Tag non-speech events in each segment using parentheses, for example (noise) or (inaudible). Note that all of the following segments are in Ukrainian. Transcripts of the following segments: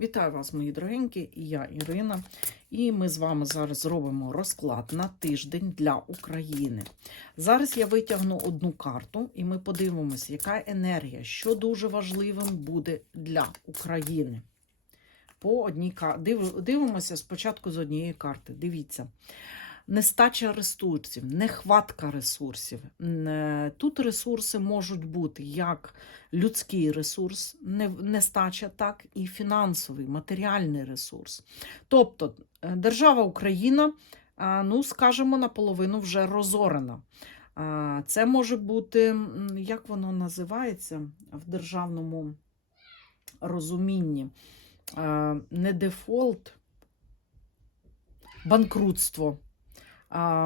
Вітаю вас, мої дорогенькі, і я Ірина. І ми з вами зараз зробимо розклад на тиждень для України. Зараз я витягну одну карту, і ми подивимося, яка енергія, що дуже важливим буде для України. По одній Дивимося спочатку з однієї карти. Дивіться. Нестача ресурсів, нехватка ресурсів. Е, Тут ресурси можуть бути як людський ресурс, нестача, так і фінансовий, матеріальний ресурс. Тобто е, держава Україна, ну, скажімо, наполовину вже розорена. Це може бути, як воно називається в державному розумінні, не дефолт, банкрутство.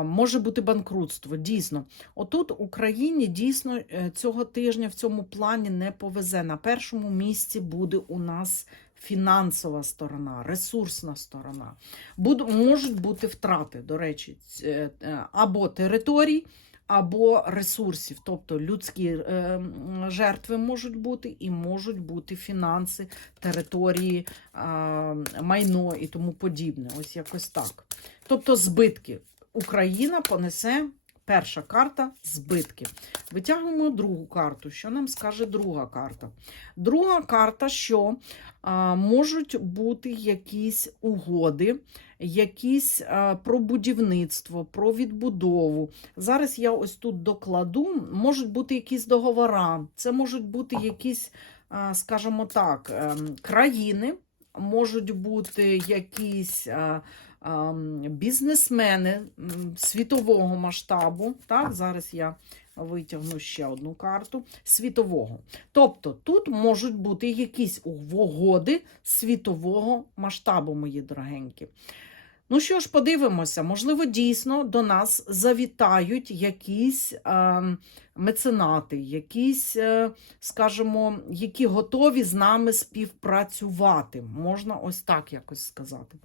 Може бути банкрутство, дійсно. Отут Україні дійсно е, цього тижня в цьому плані не повезе. На першому місці буде у нас фінансова сторона, ресурсна сторона. Буд, можуть бути втрати, до речі, е, е, або територій, або ресурсів. Тобто людські е, жертви можуть бути, і можуть бути фінанси, території, а, майно і тому подібне. Ось якось так. Тобто збитки. Україна понесе перша карта збитки. Витягуємо другу карту. Що нам скаже друга карта? Друга карта, що а, можуть бути якісь угоди, якісь а, про будівництво, про відбудову. Зараз я ось тут докладу, можуть бути якісь договори, це можуть бути якісь, а, скажімо так, ем, країни, можуть бути якісь. Бізнесмени світового масштабу. Так, зараз я витягну ще одну карту світового. Тобто тут можуть бути якісь угоди світового масштабу, мої дорогенькі. Ну що ж, подивимося, можливо, дійсно до нас завітають якісь е, меценати, якісь, е, скажімо, які готові з нами співпрацювати. Можна ось так якось сказати.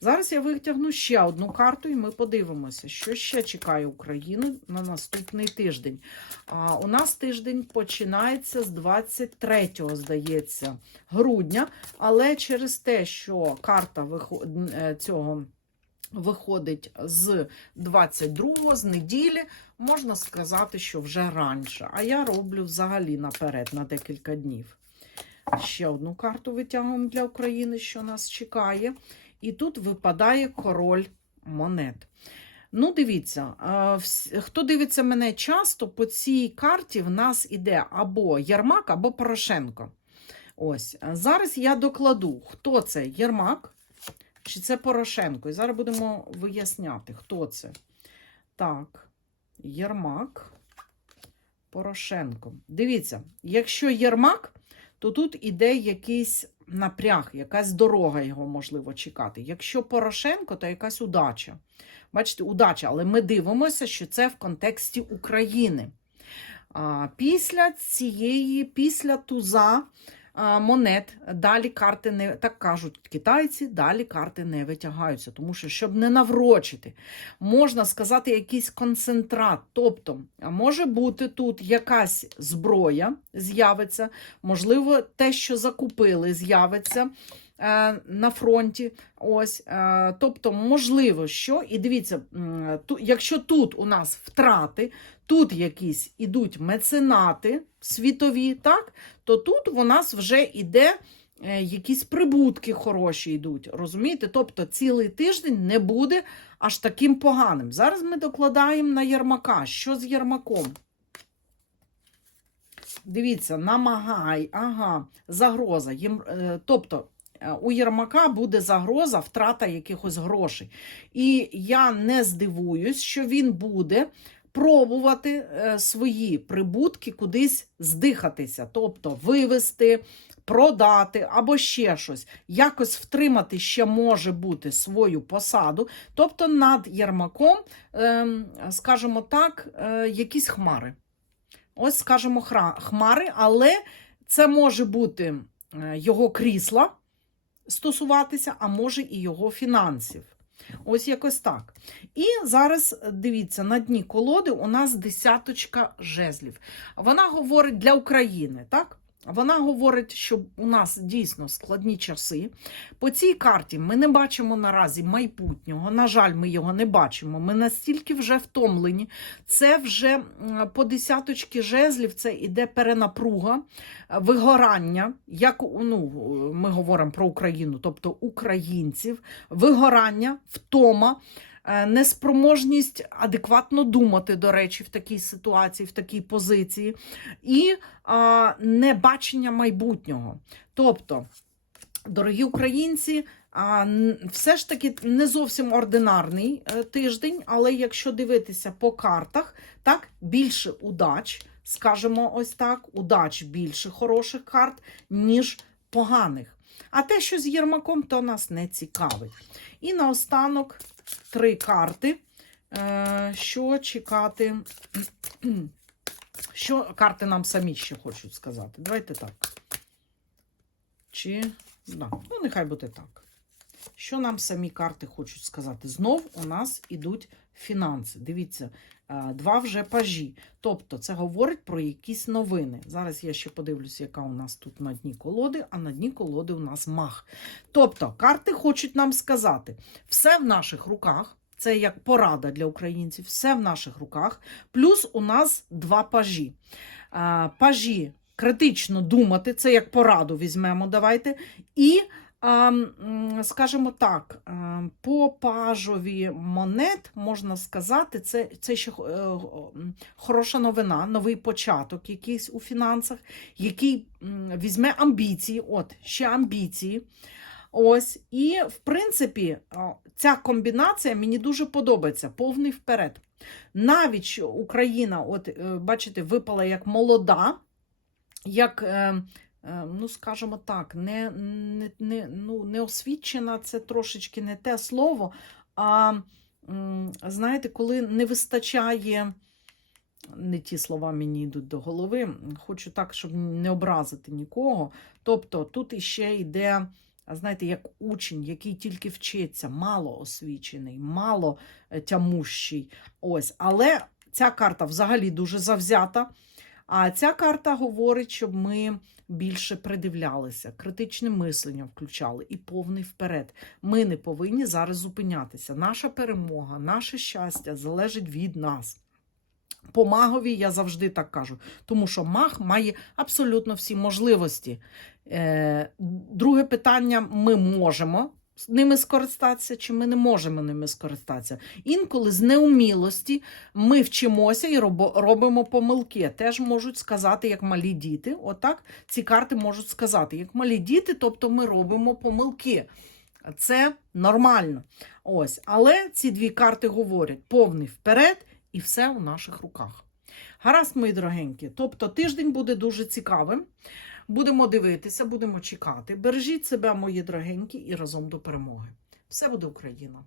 Зараз я витягну ще одну карту, і ми подивимося, що ще чекає Україну на наступний тиждень. А, у нас тиждень починається з 23, здається, грудня, але через те, що карта е, цього виходить з 22 з неділі, можна сказати, що вже раніше. А я роблю взагалі наперед на декілька днів. Ще одну карту витягуємо для України, що нас чекає. І тут випадає король монет. Ну, дивіться, хто дивиться мене часто, по цій карті в нас іде або Єрмак, або Порошенко. Ось, зараз я докладу, хто це Єрмак чи це Порошенко. І зараз будемо виясняти, хто це. Так, Єрмак, Порошенко. Дивіться, якщо Єрмак, то тут іде якийсь напряг, якась дорога його можливо чекати. Якщо Порошенко, то якась удача. Бачите, удача, але ми дивимося, що це в контексті України. Після цієї, після туза монет, далі карти не так кажуть китайці, далі карти не витягаються, тому що щоб не наврочити, можна сказати, якийсь концентрат. Тобто, може бути тут якась зброя з'явиться, можливо, те, що закупили, з'явиться. Е, На фронті, ось, е, тобто, можливо, що, і дивіться, якщо тут у нас втрати, тут якісь ідуть меценати світові, так, то тут у нас вже іде е, якісь прибутки хороші йдуть. Розумієте? Тобто цілий тиждень не буде аж таким поганим. Зараз ми докладаємо на Єрмака. Що з Єрмаком? Дивіться, намагай, ага, загроза. Тобто у Єрмака буде загроза, втрата якихось грошей. І я не здивуюсь, що він буде пробувати е, свої прибутки кудись здихатися, тобто вивести, продати або ще щось. Якось втримати ще може бути свою посаду. Тобто над Єрмаком, ем, скажімо так, е, якісь хмари. Ось, скажімо, хмари, але це може бути е, його крісла стосуватися, а може і його фінансів. Ось якось так. І зараз дивіться, на дні колоди у нас десяточка жезлів. Вона говорить для України, так? Вона говорить, що у нас дійсно складні часи. По цій карті ми не бачимо наразі майбутнього. На жаль, ми його не бачимо. Ми настільки вже втомлені. Це вже по десяточки жезлів, це іде перенапруга, е, вигорання. Як ну, ми говоримо про Україну, тобто українців, вигорання, втома. Е, Неспроможність адекватно думати, до речі, в такій ситуації, в такій позиції, і а, небачення майбутнього. Тобто, дорогі українці, а, все ж таки не зовсім ординарний е, тиждень, але якщо дивитися по картах, так, більше удач, скажімо ось так, удач більше хороших карт, ніж поганих. А те, що з Єрмаком, то нас не цікавить. І наостанок три карти. Е, Що чекати? (clears throat) Що карти нам самі ще хочуть сказати? Давайте так. Чи. Да. Ну, нехай буде так. Що нам самі карти хочуть сказати? Знов у нас ідуть фінанси. Дивіться, два вже пажі. Тобто, це говорить про якісь новини. Зараз я ще подивлюся, яка у нас тут на дні колоди, а на дні колоди у нас мах. Тобто, карти хочуть нам сказати, все в наших руках. Це як порада для українців, все в наших руках. Плюс у нас два пажі. Пажі критично думати, це як пораду візьмемо, давайте. І, скажімо так, по пажові монет можна сказати, це, це ще е, хороша новина, новий початок якийсь у фінансах, який візьме амбіції, от ще амбіції. Ось, і в принципі, ця комбінація мені дуже подобається. Повний вперед. Навіть Україна, от е, бачите, випала як молода, як, е, е, ну скажімо так, не, не, не, ну, не освічена, це трошечки не те слово. А знаєте, коли не вистачає. Не ті слова мені йдуть до голови. Хочу так, щоб не образити нікого. Тобто тут іще йде, знаєте, як учень, який тільки вчиться, мало освічений, мало е, тямущий. Ось. Але ця карта взагалі дуже завзята. А ця карта говорить, щоб ми більше придивлялися, критичне мислення включали і повний вперед. Ми не повинні зараз зупинятися. Наша перемога, наше щастя залежить від нас. По магові я завжди так кажу, тому що маг має абсолютно всі можливості. Е, друге питання: ми можемо ними скористатися, чи ми не можемо ними скористатися. Інколи з неумілості ми вчимося і робимо помилки. Теж можуть сказати, як малі діти. Отак ці карти можуть сказати, як малі діти, тобто ми робимо помилки. Це нормально. Ось, але ці дві карти говорять повний вперед, і все у наших руках. Гаразд, мої дорогенькі. Тобто тиждень буде дуже цікавим. Будемо дивитися, будемо чекати. Бережіть себе, мої дорогенькі, і разом до перемоги. Все буде Україна!